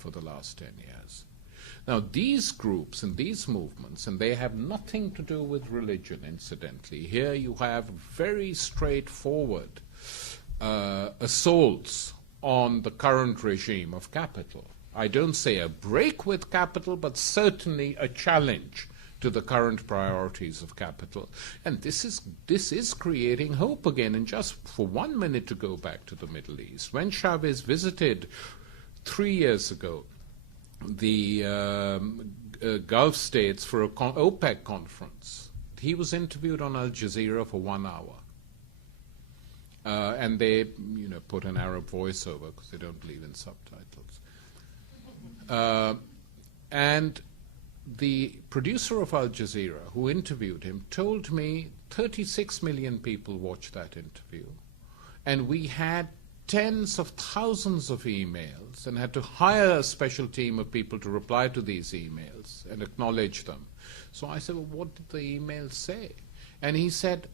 for the last 10 years. Now, these groups and these movements, and they have nothing to do with religion, incidentally. Here you have very straightforward assaults on the current regime of capital. I don't say a break with capital, but certainly a challenge to the current priorities of capital. And this is creating hope again. And just for 1 minute to go back to the Middle East, when Chavez visited 3 years ago the Gulf states for an OPEC conference, he was interviewed on Al Jazeera for 1 hour. And they, put an Arab voiceover because they don't believe in subtitles. And the producer of Al Jazeera, who interviewed him, told me 36 million people watched that interview. And we had tens of thousands of emails and had to hire a special team of people to reply to these emails and acknowledge them. So I said, well, what did the emails say? And he said,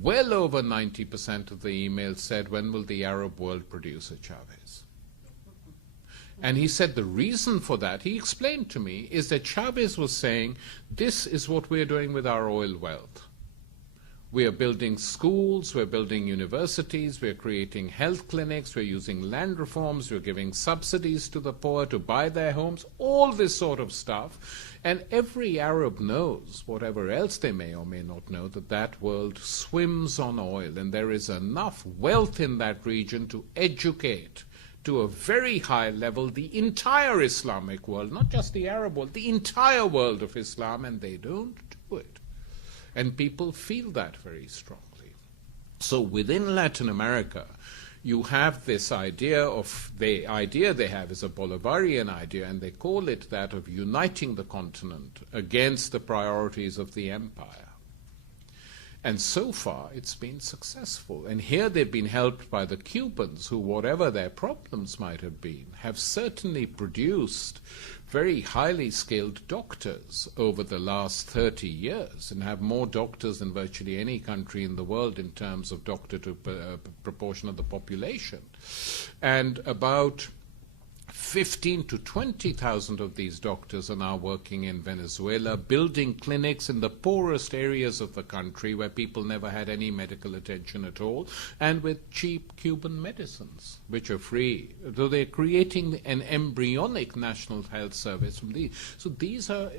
well over 90% of the emails said, when will the Arab world produce a Chavez? And he said the reason for that, he explained to me, is that Chavez was saying, this is what we're doing with our oil wealth. We are building schools, we're building universities, we're creating health clinics, we're using land reforms, we're giving subsidies to the poor to buy their homes, all this sort of stuff. And every Arab knows, whatever else they may or may not know, that that world swims on oil, and there is enough wealth in that region to educate to a very high level the entire Islamic world, not just the Arab world, the entire world of Islam, and they don't do it. And people feel that very strongly. So within Latin America, you have this idea of, the idea they have is a Bolivarian idea, and they call it that of uniting the continent against the priorities of the empire. And so far, it's been successful. And here they've been helped by the Cubans, who, whatever their problems might have been, have certainly produced very highly skilled doctors over the last 30 years, and have more doctors than virtually any country in the world in terms of doctor to proportion of the population. And about 15 to 20,000 of these doctors are now working in Venezuela, building clinics in the poorest areas of the country where people never had any medical attention at all, and with cheap Cuban medicines, which are free. So they're creating an embryonic national health service from these. So these are